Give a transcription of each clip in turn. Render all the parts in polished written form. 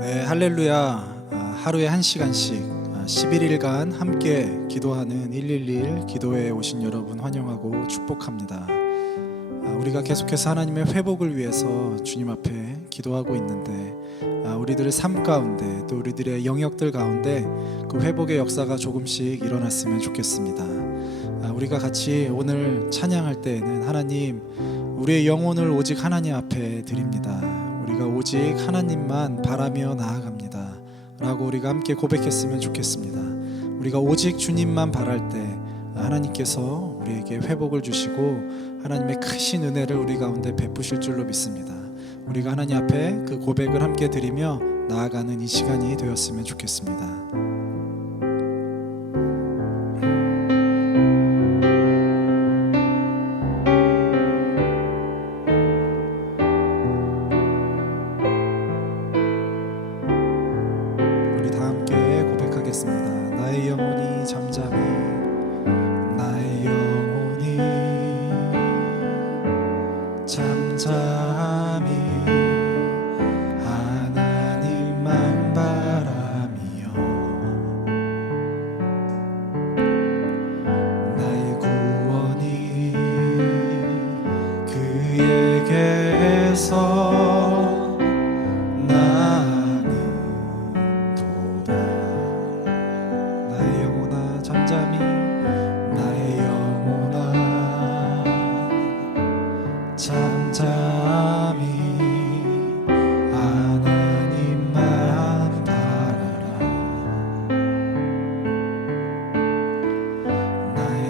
네, 할렐루야. 하루에 1시간씩 11일간 함께 기도하는 111 기도회에 오신 여러분 환영하고 축복합니다. 우리가 계속해서 하나님의 회복을 위해서 주님 앞에 기도하고 있는데 우리들의 삶 가운데 또 우리들의 영역들 가운데 그 회복의 역사가 조금씩 일어났으면 좋겠습니다. 우리가 같이 오늘 찬양할 때에는 하나님, 우리의 영혼을 오직 하나님 앞에 드립니다. 우리가 오직 하나님만 바라며 나아갑니다 라고 우리가 함께 고백했으면 좋겠습니다. 우리가 오직 주님만 바랄 때 하나님께서 우리에게 회복을 주시고 하나님의 크신 은혜를 우리 가운데 베푸실 줄로 믿습니다. 우리가 하나님 앞에 그 고백을 함께 드리며 나아가는 이 시간이 되었으면 좋겠습니다. 나의 영혼이 잠잠히, 나의 영혼이 잠잠히 하나님만 바라며 나의 구원이 그에게서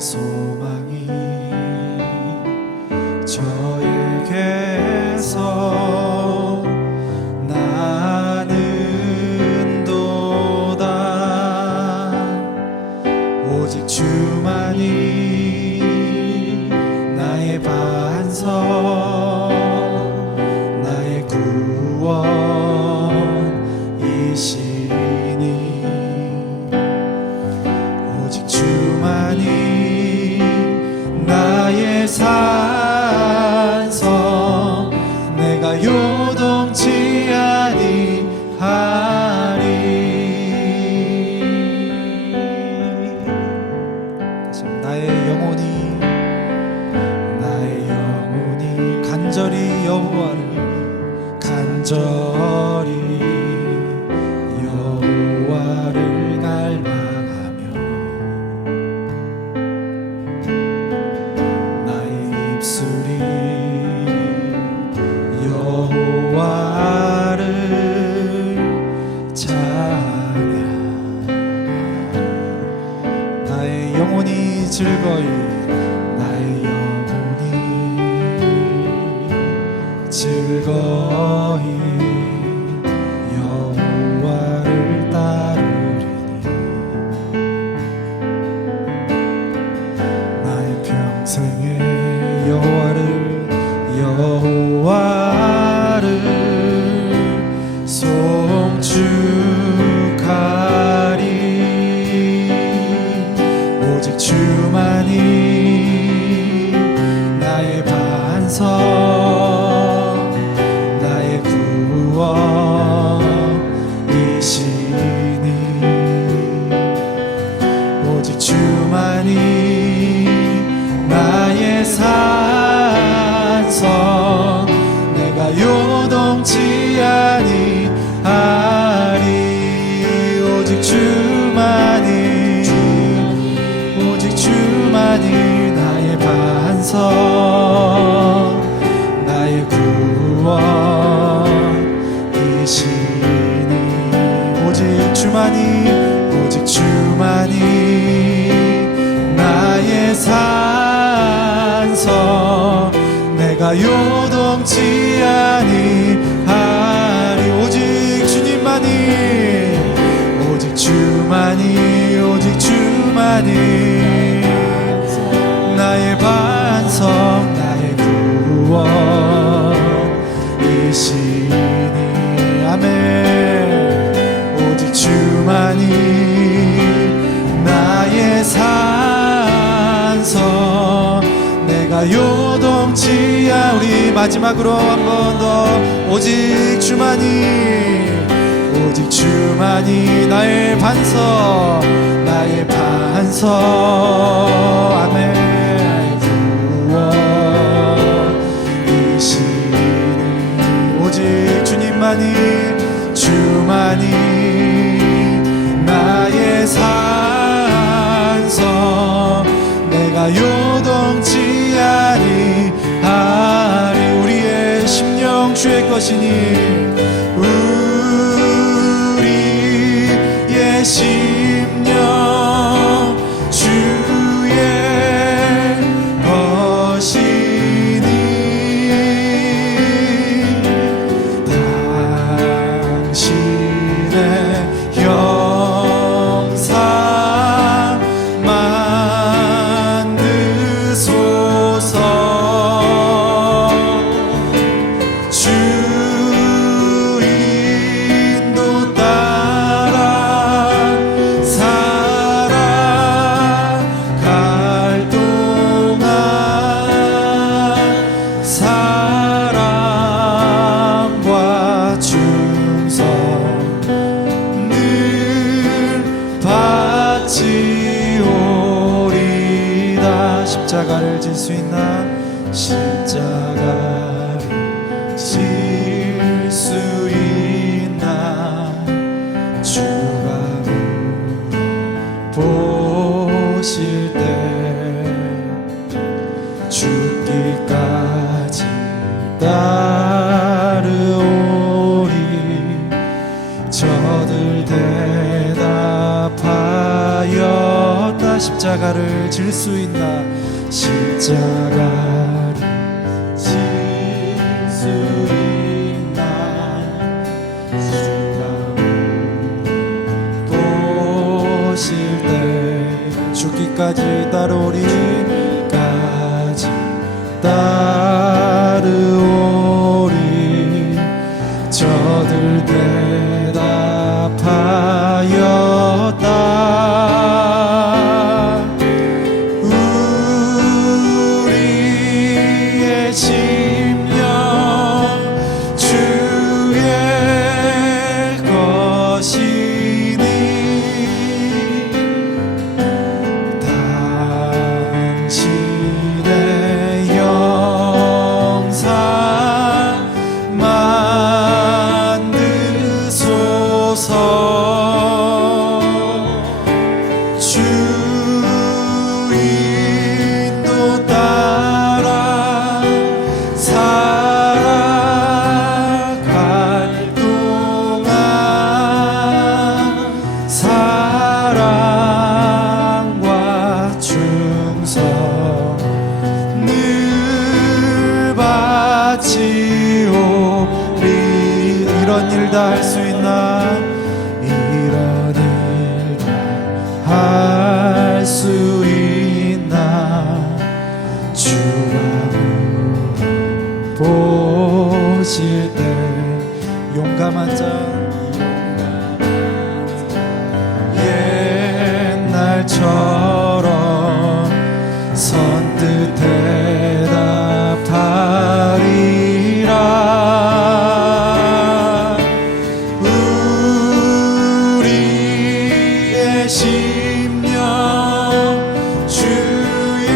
소망이 저에게서 나는 도다. 오직 주만이 나의 반석, 나의 구원이시니 오직 주만이 나의 산성, 내가 요동치 아니하리. 나의 영혼이 간절히 여호와를 갈망하며 즐거이 나의 영혼이 즐거이 여호와를 따르리니 나의 평생에 여호와를 송축하리 오직 주만이 나의 반석 나의 구원이시니 오직 주만이 나의 산성 내가 요동치 아니하리 오직 주만이 나의 반석 나의 구원이시니 오직 주만이 나의 산성 내가 요동치 아니하리 오직 주만이 나의 반석 나의 구원이시니 아멘 오직 주만이 나의 산성 내가 요동치 우리 마지막으로 한 번 더 오직 주만이 나의 반석 아멘 구원이시니 오직 주만이 나의 산성 내가 요동치 아니하리 우리의 심령 주의 것이니 우리의 심령 주의 것이니 당신의 형상 만드소서 주 인도 따라 살아갈 동안 사랑과 충성 늘 바치오리다 십자가를 질 수 있나 십자가를 질 수 있나 주가 보실 때 죽기까지 따르오리 저들 대답하였다 십자가를 질 수 있나 십자가를 질 수 있나 주가 보실 때 죽기까지 따르오리 저들 대답하였다 우리의 심령 주의 것이니 당신의 영 말처럼 선뜻 대답하리라. 우리의 심령 주의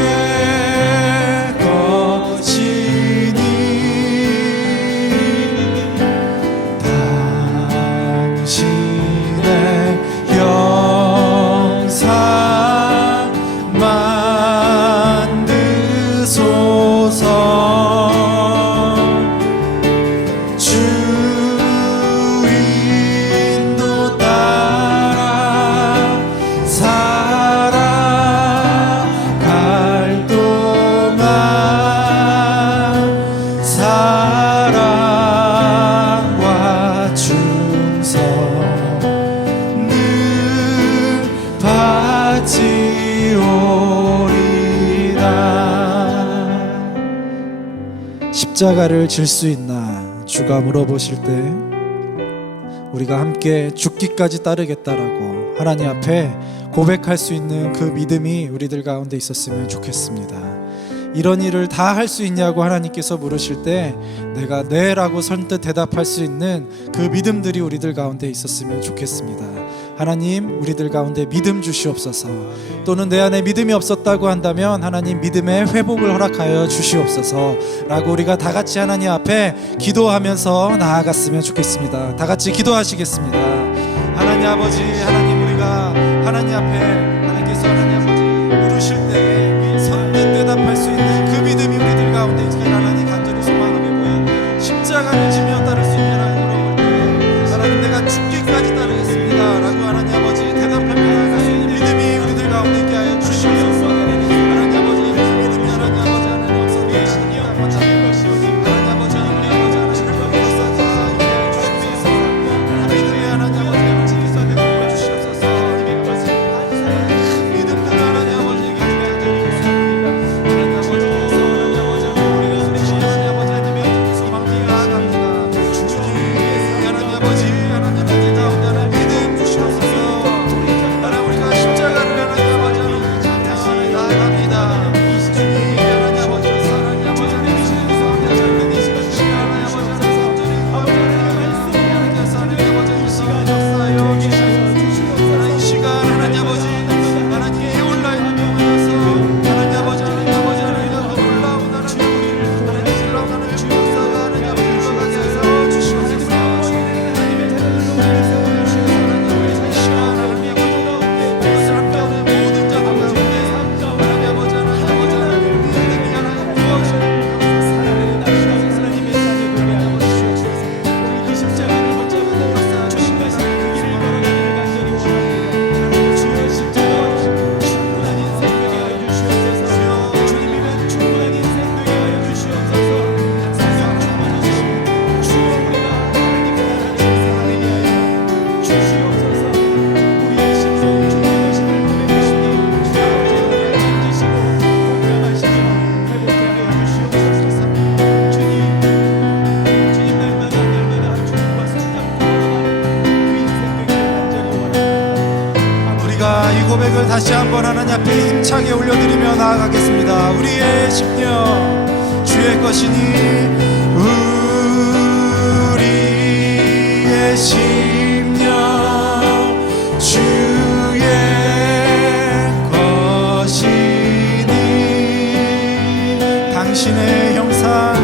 것이니 당신의 영상 만드소서. 주 인도 따라 살아갈 동안 사랑과 충성 늘 바치오리라. 십자가를 질 수 있나 주가 물어보실 때 우리가 함께 죽기까지 따르겠다라고 하나님 앞에 고백할 수 있는 그 믿음이 우리들 가운데 있었으면 좋겠습니다. 이런 일을 다 할 수 있냐고 하나님께서 물으실 때 내가 네라고 선뜻 대답할 수 있는 그 믿음들이 우리들 가운데 있었으면 좋겠습니다. 하나님, 우리들 가운데 믿음 주시옵소서. 또는 내 안에 믿음이 없었다고 한다면 하나님 믿음의 회복을 허락하여 주시옵소서 라고 우리가 다 같이 하나님 앞에 기도하면서 나아갔으면 좋겠습니다. 다 같이 기도하시겠습니다. 하나님 아버지, 하나님, 우리가 하나님 앞에 하나님께서 하나님 아버지 물으실 때 선뜻 대답할 수 있는 그 믿음이 우리들 가운데 있기를 하나님 간절히 소망하며 보여 십자가를 지며 따를 수 있냐라고 물어볼 때 하나님 내가 죽기까지 따르겠습니다 라고 하나님 아버지 대답하며 나아갈 수 있는 믿음이 우리들 가운데 있게 하여 주시옵소서. 하나님 아버지 그 믿음이 하나님 아버지 하나님 없어도 하나님 아버지 하나님 아버지 우리 아버지 하나님 없어서 이해 주시옵소서. 믿음이 하나님 아버지 주시옵소서. 믿음들 하나님 아버지에게 이 고백을 다시 한번 하나님 앞에 힘차게 올려드리며 나아가겠습니다. 우리의 심령 주의 것이니 우리의 심령 주의 것이니 당신의 형상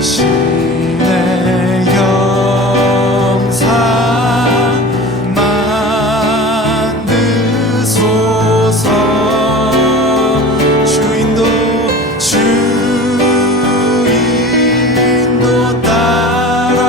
신의 형상 주인도 따라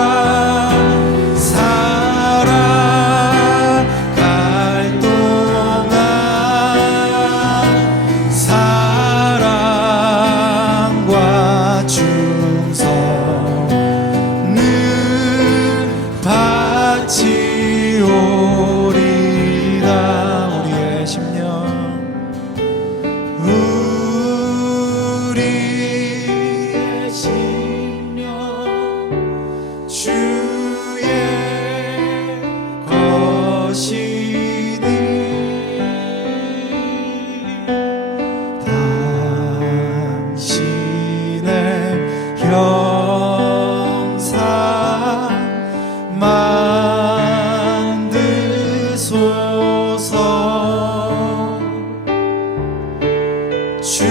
주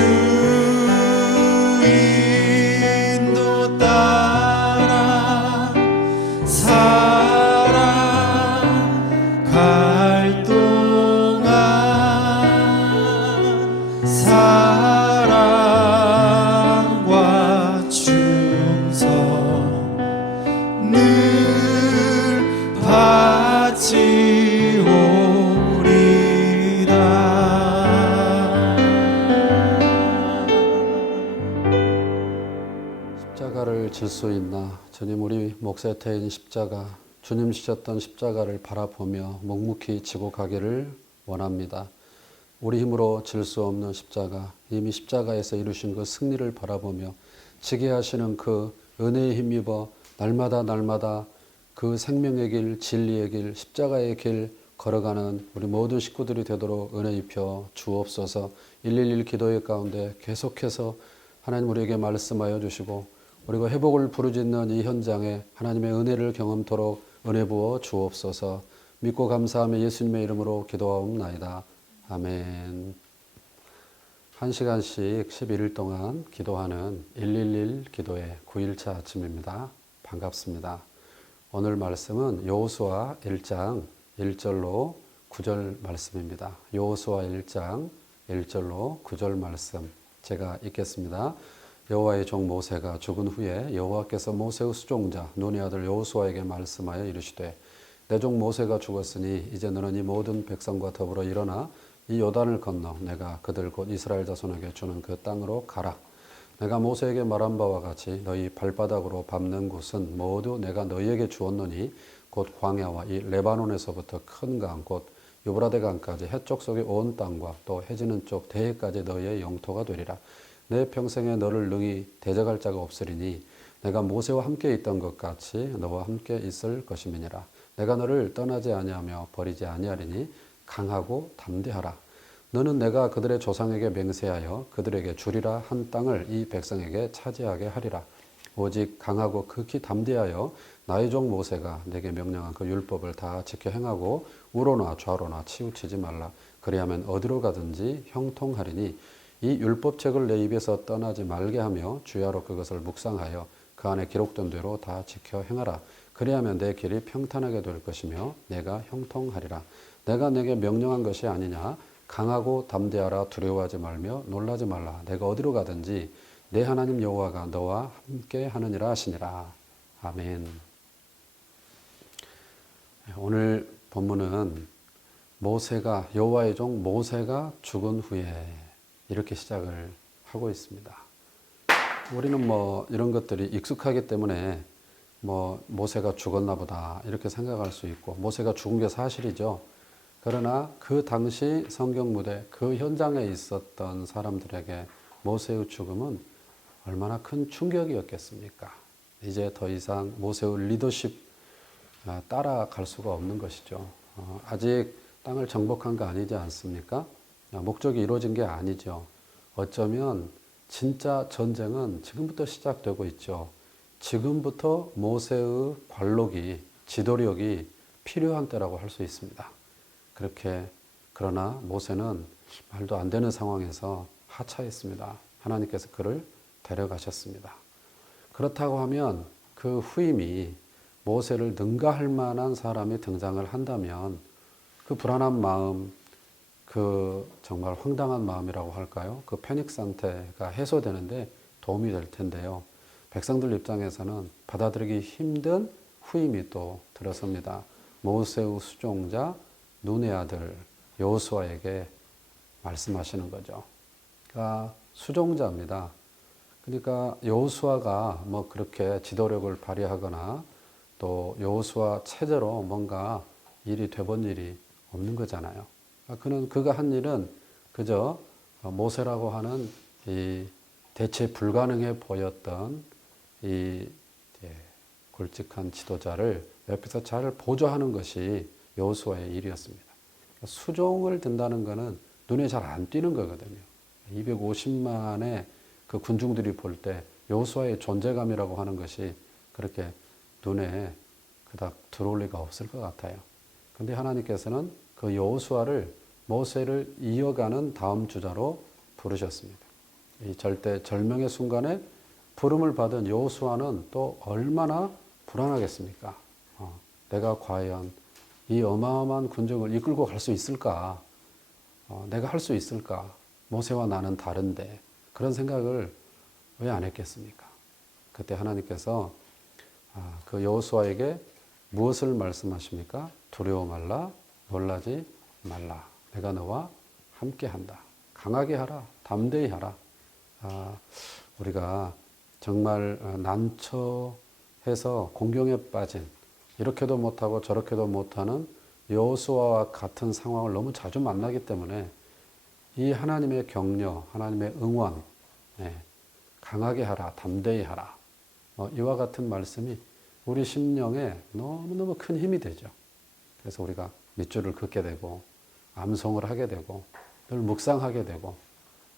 인도 따라 살아갈 동안 사랑과 충성 늘 받지 오리라. 십자가를 질 수 있나? 주님, 우리 목에 태인 십자가, 주님 지셨던 십자가를 바라보며 묵묵히 지고 가기를 원합니다. 우리 힘으로 질 수 없는 십자가, 이미 십자가에서 이루신 그 승리를 바라보며 지게 하시는 그 은혜에 힘입어 날마다 그 생명의 길, 진리의 길, 십자가의 길 걸어가는 우리 모든 식구들이 되도록 은혜 입혀 주옵소서. 111 기도회 가운데 계속해서 하나님 우리에게 말씀하여 주시고 우리가 회복을 부르짖는 이 현장에 하나님의 은혜를 경험토록 은혜 부어 주옵소서. 믿고 감사하며 예수님의 이름으로 기도하옵나이다. 아멘. 1시간씩 11일 동안 기도하는 111 기도의 9일차 아침입니다. 반갑습니다. 오늘 말씀은 여호수아 1장 1절로 9절 말씀입니다. 여호수아 1장 1절로 9절 말씀 제가 읽겠습니다. 여호와의 종 모세가 죽은 후에 여호와께서 모세의 수종자 눈의 아들 여호수아에게 말씀하여 이르시되 내 종 모세가 죽었으니 이제 너는 이 모든 백성과 더불어 일어나 이 요단을 건너 내가 그들 곧 이스라엘 자손에게 주는 그 땅으로 가라. 내가 모세에게 말한 바와 같이 너희 발바닥으로 밟는 곳은 모두 내가 너희에게 주었노니 곧 광야와 이 레바논에서부터 큰 강 곧 유브라데 강까지 해쪽 속의 온 땅과 또 해지는 쪽 대해까지 너희의 영토가 되리라. 내 평생에 너를 능히 대적할 자가 없으리니 내가 모세와 함께 있던 것 같이 너와 함께 있을 것임이니라. 내가 너를 떠나지 아니하며 버리지 아니하리니 강하고 담대하라. 너는 내가 그들의 조상에게 맹세하여 그들에게 주리라 한 땅을 이 백성에게 차지하게 하리라. 오직 강하고 극히 담대하여 나의 종 모세가 내게 명령한 그 율법을 다 지켜 행하고 우로나 좌로나 치우치지 말라. 그리하면 어디로 가든지 형통하리니 이 율법책을 내 입에서 떠나지 말게 하며 주야로 그것을 묵상하여 그 안에 기록된 대로 다 지켜 행하라. 그리하면 내 길이 평탄하게 될 것이며 내가 형통하리라. 내가 내게 명령한 것이 아니냐. 강하고 담대하라. 두려워하지 말며 놀라지 말라. 내가 어디로 가든지 내 하나님 여호와가 너와 함께 하느니라 하시니라. 아멘. 오늘 본문은 모세가 여호와의 종 모세가 죽은 후에 이렇게 시작을 하고 있습니다. 우리는 뭐 이런 것들이 익숙하기 때문에 뭐 모세가 죽었나 보다 이렇게 생각할 수 있고 모세가 죽은 게 사실이죠. 그러나 그 당시 성경 무대 그 현장에 있었던 사람들에게 모세의 죽음은 얼마나 큰 충격이었겠습니까? 이제 더 이상 모세의 리더십 따라갈 수가 없는 것이죠. 아직 땅을 정복한 거 아니지 않습니까? 목적이 이루어진 게 아니죠. 어쩌면 진짜 전쟁은 지금부터 시작되고 있죠. 지금부터 모세의 관록이, 지도력이 필요한 때라고 할 수 있습니다. 그러나 모세는 말도 안 되는 상황에서 하차했습니다. 하나님께서 그를 데려가셨습니다. 그렇다고 하면 그 후임이 모세를 능가할 만한 사람이 등장을 한다면 그 불안한 마음, 그 정말 황당한 마음이라고 할까요? 그 패닉 상태가 해소되는데 도움이 될 텐데요. 백성들 입장에서는 받아들이기 힘든 후임이 또 들어섭니다. 모세의 수종자 눈의 아들 여호수아에게 말씀하시는 거죠. 그러니까 수종자입니다. 그러니까 여호수아가 뭐 그렇게 지도력을 발휘하거나 또 여호수아 체제로 뭔가 일이 돼본 일이 없는 거잖아요. 그가 한 일은 그저 모세라고 하는 이 대체 불가능해 보였던 이 굵직한 지도자를 옆에서 잘 보조하는 것이 여호수아의 일이었습니다. 수종을 든다는 것은 눈에 잘 안 띄는 거거든요. 250만의 그 군중들이 볼 때 여호수아의 존재감이라고 하는 것이 그렇게 눈에 그닥 들어올 리가 없을 것 같아요. 그런데 하나님께서는 그 여호수아를 모세를 이어가는 다음 주자로 부르셨습니다. 이 절대 절명의 순간에 부름을 받은 여호수아는 또 얼마나 불안하겠습니까? 내가 과연 이 어마어마한 군정을 이끌고 갈 수 있을까? 내가 할 수 있을까? 모세와 나는 다른데 그런 생각을 왜 안 했겠습니까? 그때 하나님께서 그 여호수아에게 무엇을 말씀하십니까? 두려워 말라, 놀라지 말라. 내가 너와 함께한다. 강하게 하라, 담대히 하라. 우리가 정말 난처해서 공경에 빠진 이렇게도 못하고 저렇게도 못하는 여호수아와 같은 상황을 너무 자주 만나기 때문에 이 하나님의 격려, 하나님의 응원, 강하게 하라, 담대히 하라. 이와 같은 말씀이 우리 심령에 너무너무 큰 힘이 되죠. 그래서 우리가 밑줄을 긋게 되고 암송을 하게 되고 늘 묵상하게 되고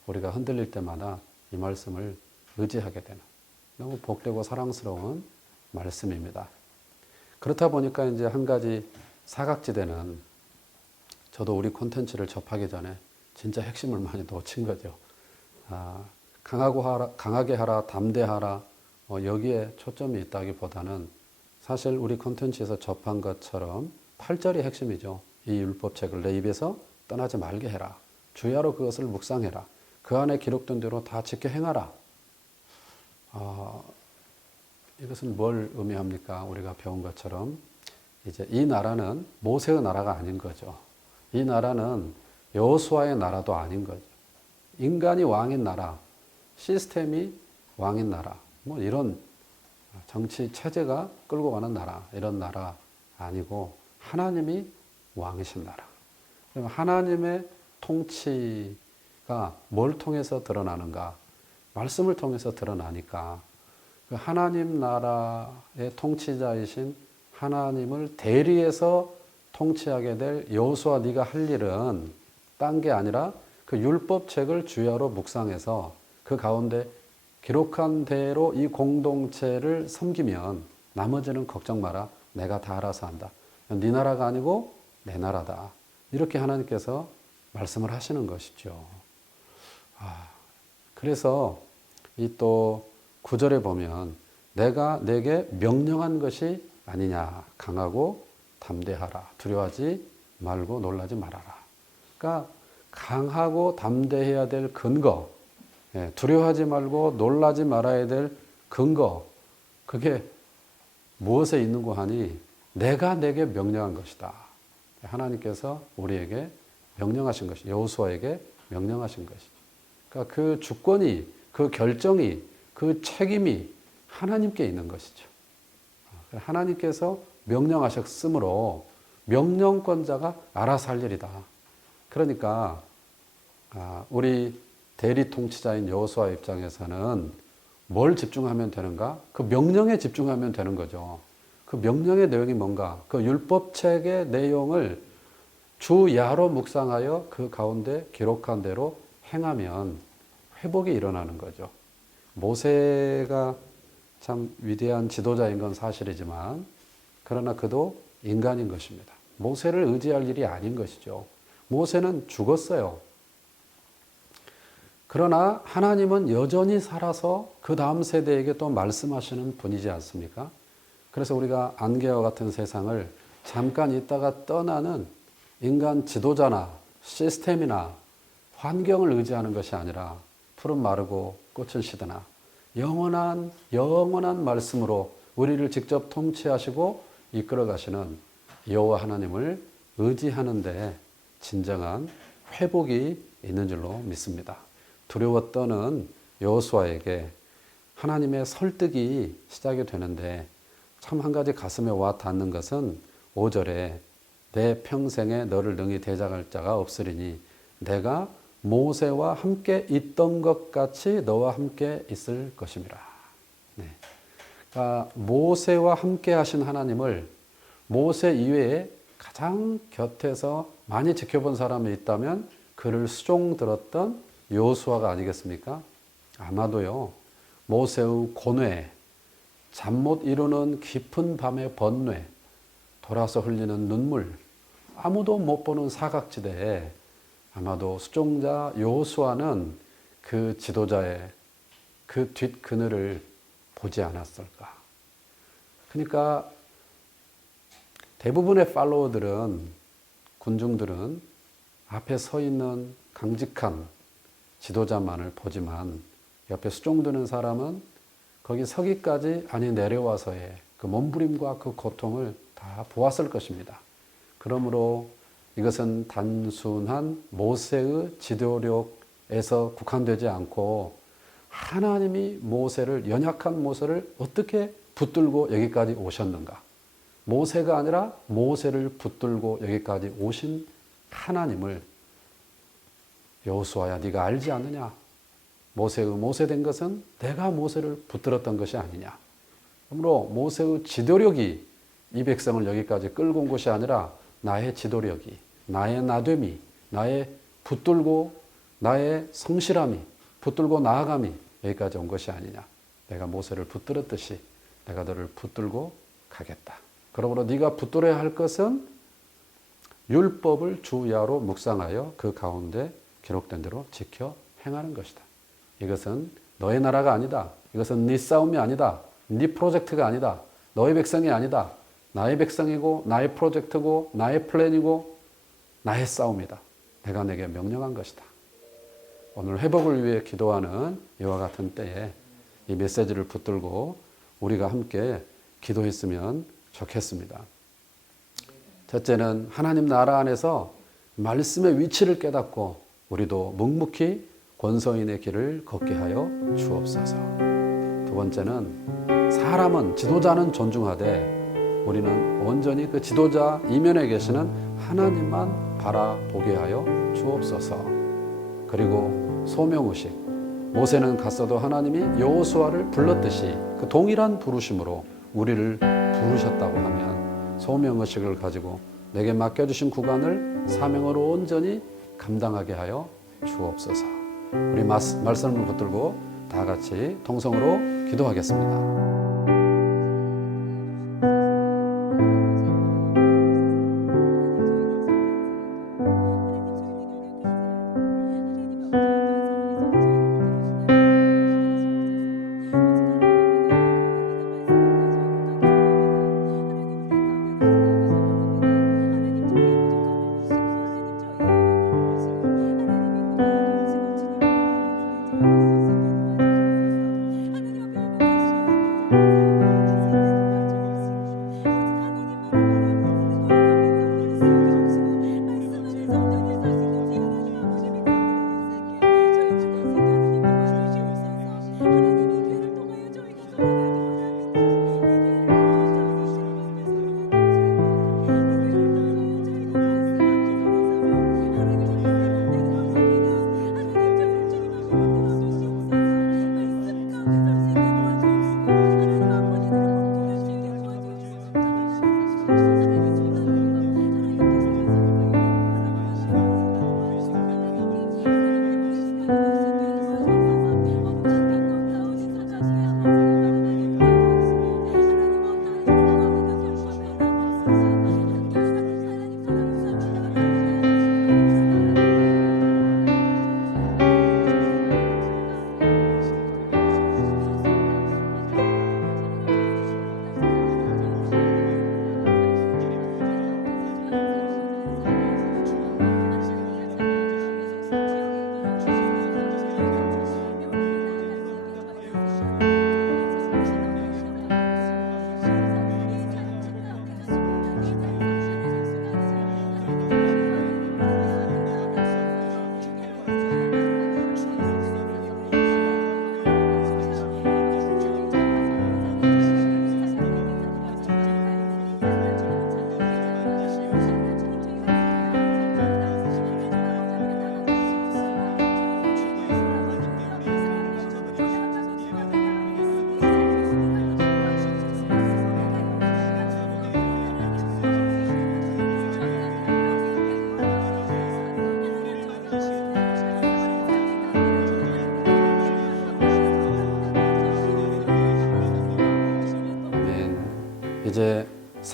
우리가 흔들릴 때마다 이 말씀을 의지하게 되는 너무 복되고 사랑스러운 말씀입니다. 그렇다 보니까 이제 한 가지 사각지대는 저도 우리 콘텐츠를 접하기 전에 진짜 핵심을 많이 놓친 거죠. 강하게 하라, 담대하라 여기에 초점이 있다기보다는 사실 우리 콘텐츠에서 접한 것처럼 8절이 핵심이죠. 이 율법책을 내 입에서 떠나지 말게 해라. 주야로 그것을 묵상해라. 그 안에 기록된 대로 다 지켜 행하라. 이것은 뭘 의미합니까? 우리가 배운 것처럼 이제 이 나라는 모세의 나라가 아닌 거죠. 이 나라는 여호수아의 나라도 아닌 거죠. 인간이 왕인 나라, 시스템이 왕인 나라, 뭐 이런 정치 체제가 끌고 가는 나라, 이런 나라 아니고 하나님이 왕이신 나라. 그럼 하나님의 통치가 뭘 통해서 드러나는가? 말씀을 통해서 드러나니까 그 하나님 나라의 통치자이신 하나님을 대리해서 통치하게 될 여호수아 네가 할 일은 딴 게 아니라 그 율법책을 주야로 묵상해서 그 가운데 기록한 대로 이 공동체를 섬기면 나머지는 걱정 마라. 내가 다 알아서 한다. 네 나라가 아니고 내 나라다. 이렇게 하나님께서 말씀을 하시는 것이죠. 그래서 이 또 9절에 보면 내가 내게 명령한 것이 아니냐. 강하고 담대하라. 두려워하지 말고 놀라지 말아라. 그러니까 강하고 담대해야 될 근거, 두려워하지 말고 놀라지 말아야 될 근거, 그게 무엇에 있는고 하니 내가 내게 명령한 것이다. 하나님께서 우리에게 명령하신 것이, 여호수아에게 명령하신 것이죠. 그러니까 그 주권이, 그 결정이, 그 책임이 하나님께 있는 것이죠. 하나님께서 명령하셨으므로 명령권자가 알아서 할 일이다. 그러니까 우리 대리 통치자인 여호수아 입장에서는 뭘 집중하면 되는가? 그 명령에 집중하면 되는 거죠. 그 명령의 내용이 뭔가? 그 율법책의 내용을 주야로 묵상하여 그 가운데 기록한 대로 행하면 회복이 일어나는 거죠. 모세가 참 위대한 지도자인 건 사실이지만 그러나 그도 인간인 것입니다. 모세를 의지할 일이 아닌 것이죠. 모세는 죽었어요. 그러나 하나님은 여전히 살아서 그 다음 세대에게 또 말씀하시는 분이지 않습니까? 그래서 우리가 안개와 같은 세상을 잠깐 있다가 떠나는 인간 지도자나 시스템이나 환경을 의지하는 것이 아니라 푸른 마르고 꽃은 시드나 영원한 말씀으로 우리를 직접 통치하시고 이끌어 가시는 여호와 하나님을 의지하는데 진정한 회복이 있는 줄로 믿습니다. 두려워 떠는 여호수아에게 하나님의 설득이 시작이 되는데 참 한 가지 가슴에 와 닿는 것은 5절에 내 평생에 너를 능히 대적할 자가 없으리니 내가 모세와 함께 있던 것 같이 너와 함께 있을 것임이라. 그러니까 모세와 함께 하신 하나님을 모세 이외에 가장 곁에서 많이 지켜본 사람이 있다면 그를 수종 들었던 여호수아가 아니겠습니까? 아마도요. 모세의 고뇌, 잠 못 이루는 깊은 밤의 번뇌, 돌아서 흘리는 눈물, 아무도 못 보는 사각지대에 아마도 수종자 여호수아는 그 지도자의 그 뒷그늘을 보지 않았을까. 그러니까 대부분의 팔로워들은, 군중들은 앞에 서 있는 강직한 지도자만을 보지만 옆에 수종드는 사람은 거기 서기까지 아니 내려와서의 그 몸부림과 그 고통을 다 보았을 것입니다. 그러므로 이것은 단순한 모세의 지도력에서 국한되지 않고 하나님이 모세를, 연약한 모세를 어떻게 붙들고 여기까지 오셨는가. 모세가 아니라 모세를 붙들고 여기까지 오신 하나님을 여호수아야 네가 알지 않느냐. 모세의 모세된 것은 내가 모세를 붙들었던 것이 아니냐. 그러므로 모세의 지도력이 이 백성을 여기까지 끌고 온 것이 아니라 나의 지도력이, 나의 나됨이, 나의 붙들고 나의 성실함이, 붙들고 나아감이 여기까지 온 것이 아니냐. 내가 모세를 붙들었듯이 내가 너를 붙들고 가겠다. 그러므로 네가 붙들어야 할 것은 율법을 주야로 묵상하여 그 가운데 기록된 대로 지켜 행하는 것이다. 이것은 너의 나라가 아니다. 이것은 네 싸움이 아니다. 네 프로젝트가 아니다. 너의 백성이 아니다. 나의 백성이고 나의 프로젝트고 나의 플랜이고 나의 싸움이다. 내가 내게 명령한 것이다. 오늘 회복을 위해 기도하는 이와 같은 때에 이 메시지를 붙들고 우리가 함께 기도했으면 좋겠습니다. 첫째는 하나님 나라 안에서 말씀의 위치를 깨닫고 우리도 묵묵히 권서인의 길을 걷게 하여 주옵소서. 두 번째는 사람은, 지도자는 존중하되 우리는 온전히 그 지도자 이면에 계시는 하나님만 바라보게 하여 주옵소서. 그리고 소명의식, 모세는 갔어도 하나님이 여호수아를 불렀듯이 그 동일한 부르심으로 우리를 부르셨다고 하면 소명의식을 가지고 내게 맡겨주신 구간을 사명으로 온전히 감당하게 하여 주옵소서. 우리 말씀을 붙들고 다 같이 통성으로 기도하겠습니다.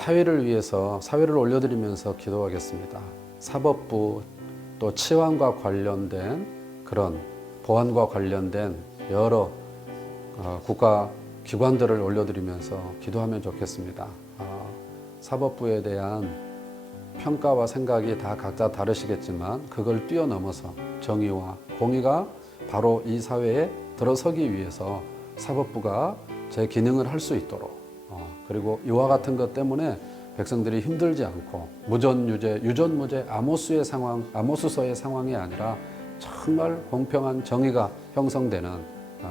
사회를 위해서 사회를 올려드리면서 기도하겠습니다. 사법부 또 치안과 관련된 그런 보안과 관련된 여러 국가 기관들을 올려드리면서 기도하면 좋겠습니다. 사법부에 대한 평가와 생각이 다 각자 다르시겠지만 그걸 뛰어넘어서 정의와 공의가 바로 이 사회에 들어서기 위해서 사법부가 제 기능을 할 수 있도록 그리고 이와 같은 것 때문에 백성들이 힘들지 않고 무전유죄, 유전무죄, 암호수서의 상황이 아니라 정말 공평한 정의가 형성되는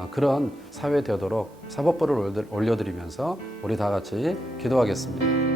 그런 사회 되도록 사법부를 올려드리면서 우리 다 같이 기도하겠습니다.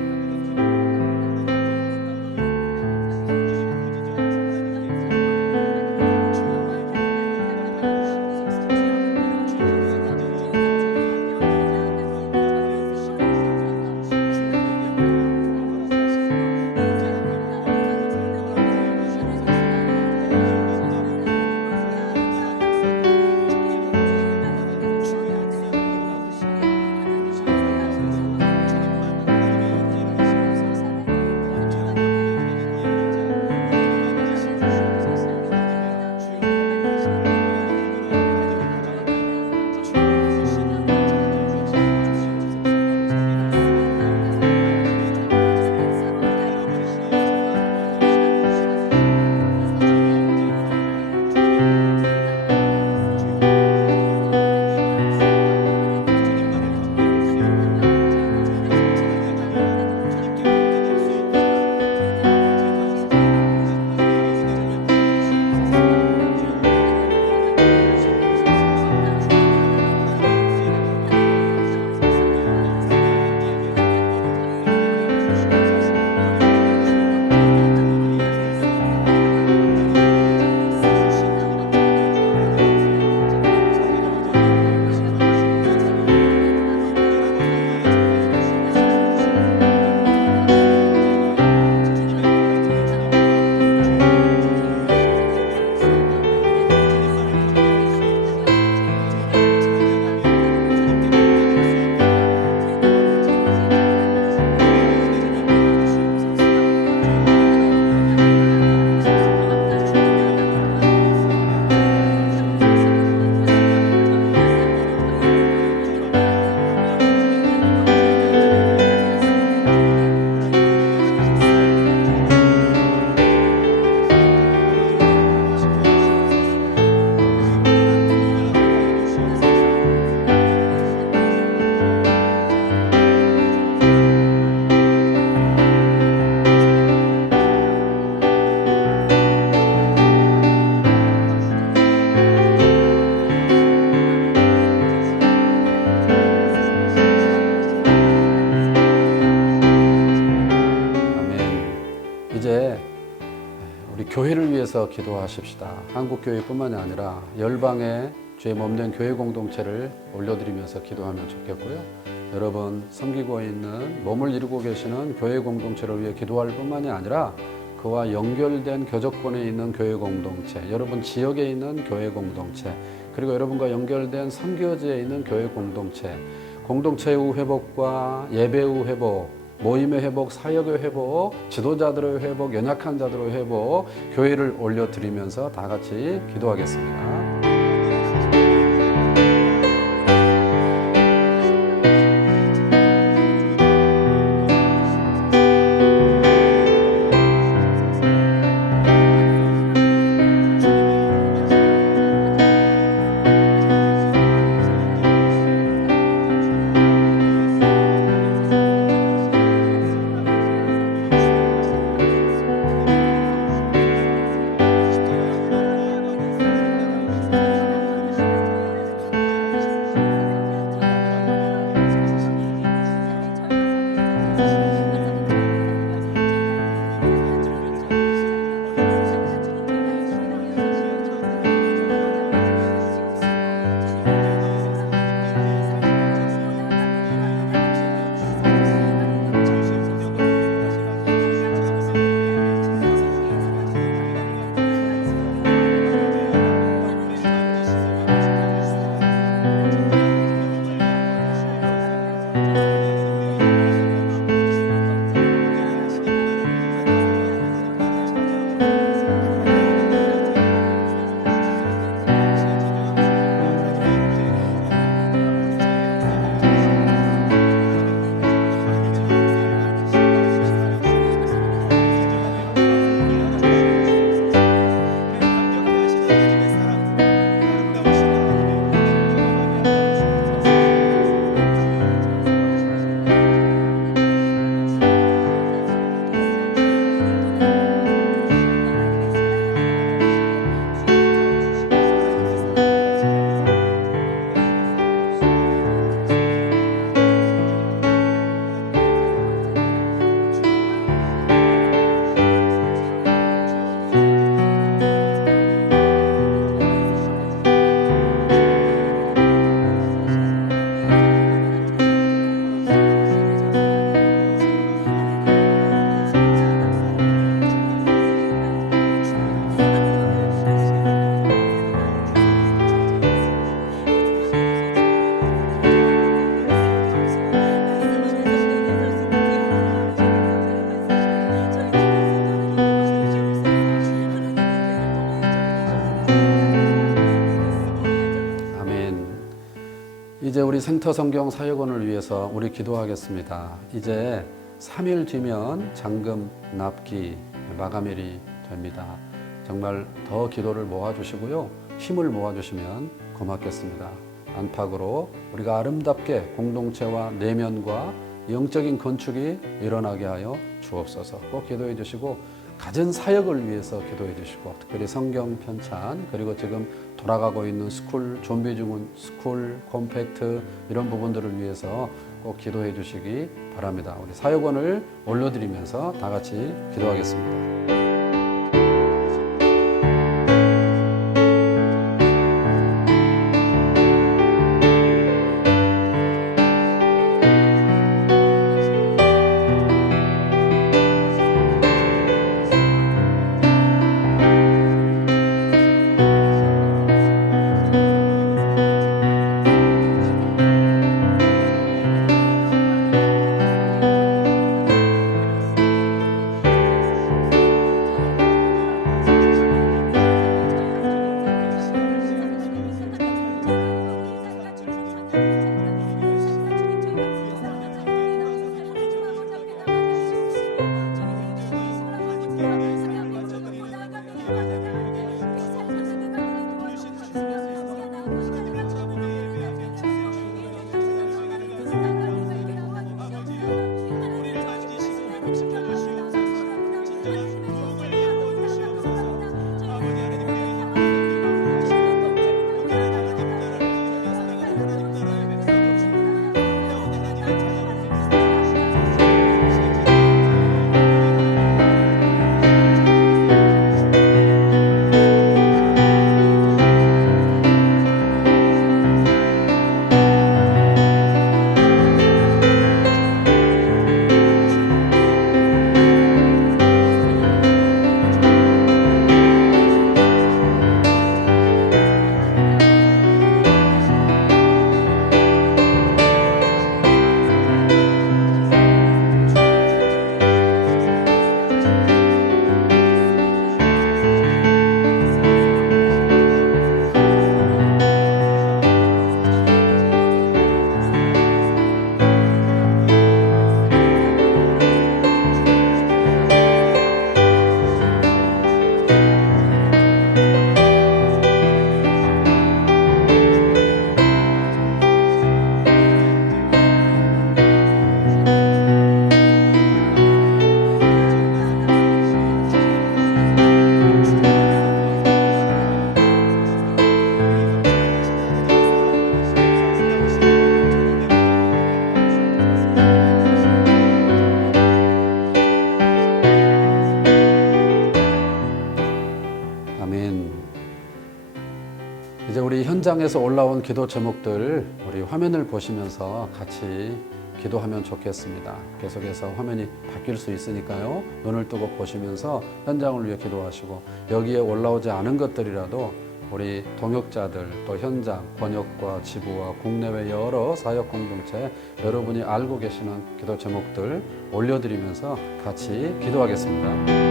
이제 우리 교회를 위해서 기도하십시다. 한국교회뿐만이 아니라 열방의 죄 몸된 교회 공동체를 올려드리면서 기도하면 좋겠고요. 여러분 섬기고 있는 몸을 이루고 계시는 교회 공동체를 위해 기도할 뿐만이 아니라 그와 연결된 교적권에 있는 교회 공동체, 여러분 지역에 있는 교회 공동체, 그리고 여러분과 연결된 선교지에 있는 교회 공동체, 공동체의 회복과 예배의 회복, 모임의 회복, 사역의 회복, 지도자들의 회복, 연약한 자들의 회복, 교회를 올려드리면서 다 같이 기도하겠습니다. 이제 우리 생터성경 사역원을 위해서 우리 기도하겠습니다. 이제 3일 뒤면 잔금 납기 마감일이 됩니다. 정말 더 기도를 모아주시고요. 힘을 모아주시면 고맙겠습니다. 안팎으로 우리가 아름답게 공동체와 내면과 영적인 건축이 일어나게 하여 주옵소서. 꼭 기도해 주시고 갖은 사역을 위해서 기도해 주시고 특별히 성경 편찬 그리고 지금 돌아가고 있는 스쿨 준비 중인 스쿨 콤팩트 이런 부분들을 위해서 꼭 기도해 주시기 바랍니다. 우리 사역원을 올려드리면서 다 같이 기도하겠습니다. 이제 우리 현장에서 올라온 기도 제목들 우리 화면을 보시면서 같이 기도하면 좋겠습니다. 계속해서 화면이 바뀔 수 있으니까요. 눈을 뜨고 보시면서 현장을 위해 기도하시고 여기에 올라오지 않은 것들이라도 우리 동역자들 또 현장 번역과 지부와 국내외 여러 사역 공동체 여러분이 알고 계시는 기도 제목들 올려드리면서 같이 기도하겠습니다.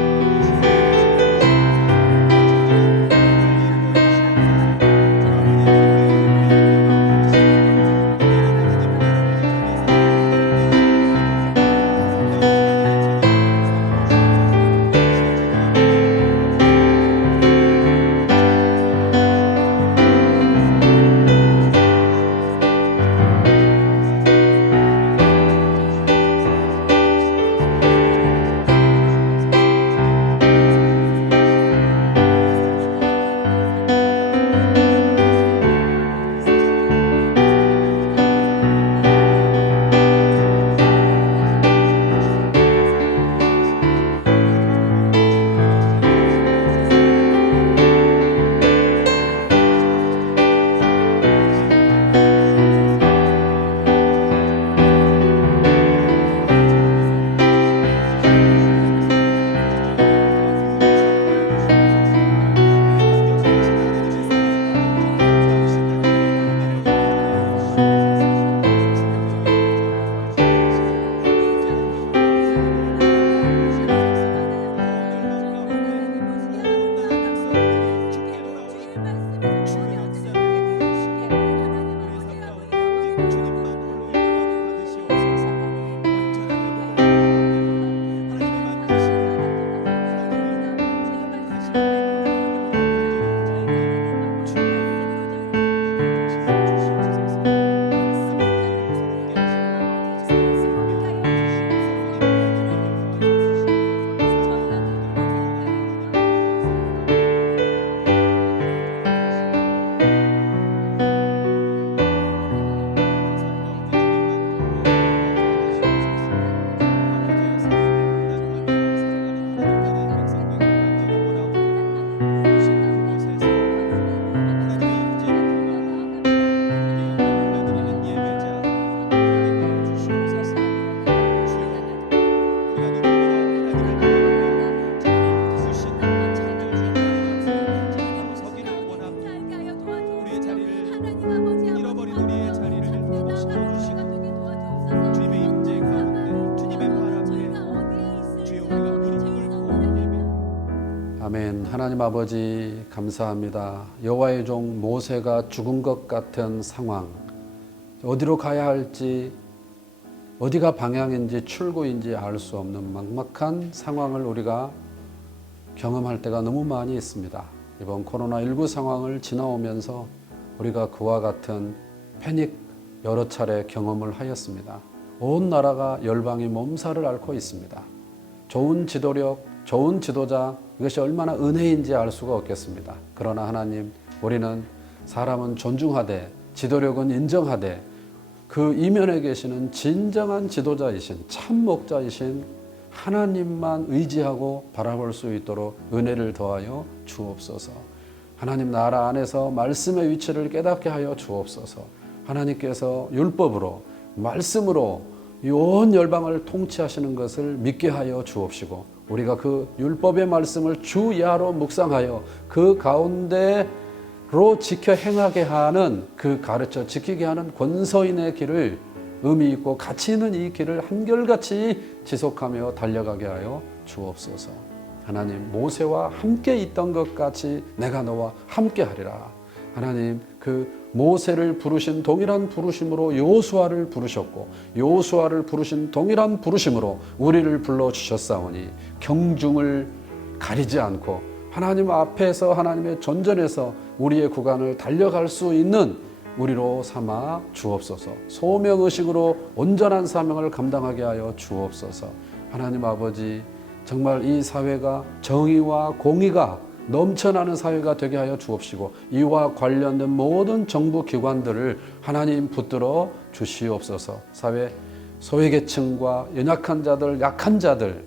아버지 감사합니다. 여호와의 종 모세가 죽은 것 같은 상황, 어디로 가야 할지, 어디가 방향인지 출구인지 알 수 없는 막막한 상황을 우리가 경험할 때가 너무 많이 있습니다. 이번 코로나19 상황을 지나오면서 우리가 그와 같은 패닉 여러 차례 경험을 하였습니다. 온 나라가 열방이 몸살을 앓고 있습니다. 좋은 지도력, 좋은 지도자, 이것이 얼마나 은혜인지 알 수가 없겠습니다. 그러나 하나님, 우리는 사람은 존중하되 지도력은 인정하되 그 이면에 계시는 진정한 지도자이신 참 목자이신 하나님만 의지하고 바라볼 수 있도록 은혜를 더하여 주옵소서. 하나님 나라 안에서 말씀의 위치를 깨닫게 하여 주옵소서. 하나님께서 율법으로 말씀으로 온 열방을 통치하시는 것을 믿게 하여 주옵시고 우리가 그 율법의 말씀을 주야로 묵상하여 그 가운데로 지켜 행하게 하는 그 가르쳐 지키게 하는 권서인의 길을 의미 있고 가치 있는 이 길을 한결같이 지속하며 달려가게 하여 주옵소서. 하나님 모세와 함께 있던 것 같이 내가 너와 함께 하리라. 하나님 그 모세를 부르신 동일한 부르심으로 여호수아를 부르셨고 여호수아를 부르신 동일한 부르심으로 우리를 불러주셨사오니 경중을 가리지 않고 하나님 앞에서 하나님의 전전에서 우리의 구간을 달려갈 수 있는 우리로 삼아 주옵소서. 소명의식으로 온전한 사명을 감당하게 하여 주옵소서. 하나님 아버지 정말 이 사회가 정의와 공의가 넘쳐나는 사회가 되게 하여 주옵시고 이와 관련된 모든 정부 기관들을 하나님 붙들어 주시옵소서. 사회 소외계층과 연약한 자들, 약한 자들,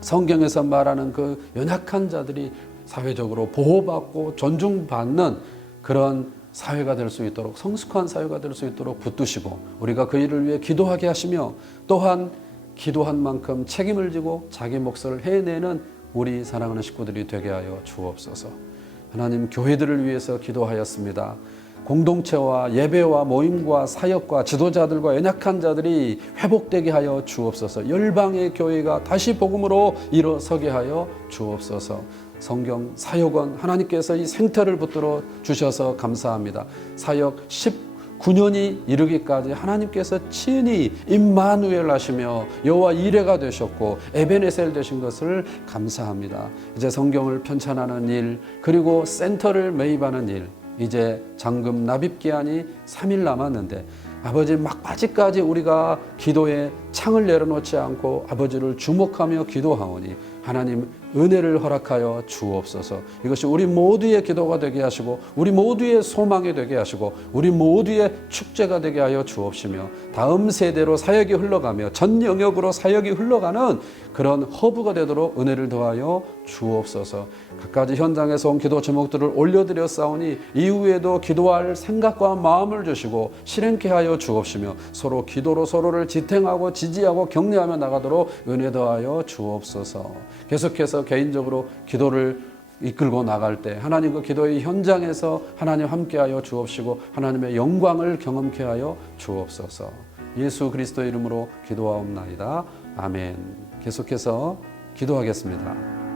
성경에서 말하는 그 연약한 자들이 사회적으로 보호받고 존중받는 그런 사회가 될 수 있도록 성숙한 사회가 될 수 있도록 붙드시고 우리가 그 일을 위해 기도하게 하시며 또한 기도한 만큼 책임을 지고 자기 몫을 해내는 우리 사랑하는 식구들이 되게 하여 주옵소서. 하나님 교회들을 위해서 기도하였습니다. 공동체와 예배와 모임과 사역과 지도자들과 연약한 자들이 회복되게 하여 주옵소서. 열방의 교회가 다시 복음으로 일어서게 하여 주옵소서. 성경 사역원 하나님께서 이 생태를 붙들어 주셔서 감사합니다. 사역 19년이 이르기까지 하나님께서 친히 임마누엘 하시며 여호와 이레가 되셨고 에베네셀 되신 것을 감사합니다. 이제 성경을 편찬하는 일 그리고 센터를 매입하는 일 이제 잔금 납입 기한이 3일 남았는데 아버지 막바지까지 우리가 기도에 창을 내려놓지 않고 아버지를 주목하며 기도하오니 하나님 은혜를 허락하여 주옵소서. 이것이 우리 모두의 기도가 되게 하시고 우리 모두의 소망이 되게 하시고 우리 모두의 축제가 되게 하여 주옵시며 다음 세대로 사역이 흘러가며 전 영역으로 사역이 흘러가는 그런 허브가 되도록 은혜를 더하여 주옵소서. 각가지 현장에서 온 기도 제목들을 올려드렸사오니 이후에도 기도할 생각과 마음을 주시고 실행케 하여 주옵시며 서로 기도로 서로를 지탱하고 지지하고 격려하며 나가도록 은혜 더하여 주옵소서. 계속해서 개인적으로 기도를 이끌고 나갈 때 하나님 그 기도의 현장에서 하나님 함께하여 주옵시고 하나님의 영광을 경험케 하여 주옵소서. 예수 그리스도의 이름으로 기도하옵나이다. 아멘. 계속해서 기도하겠습니다.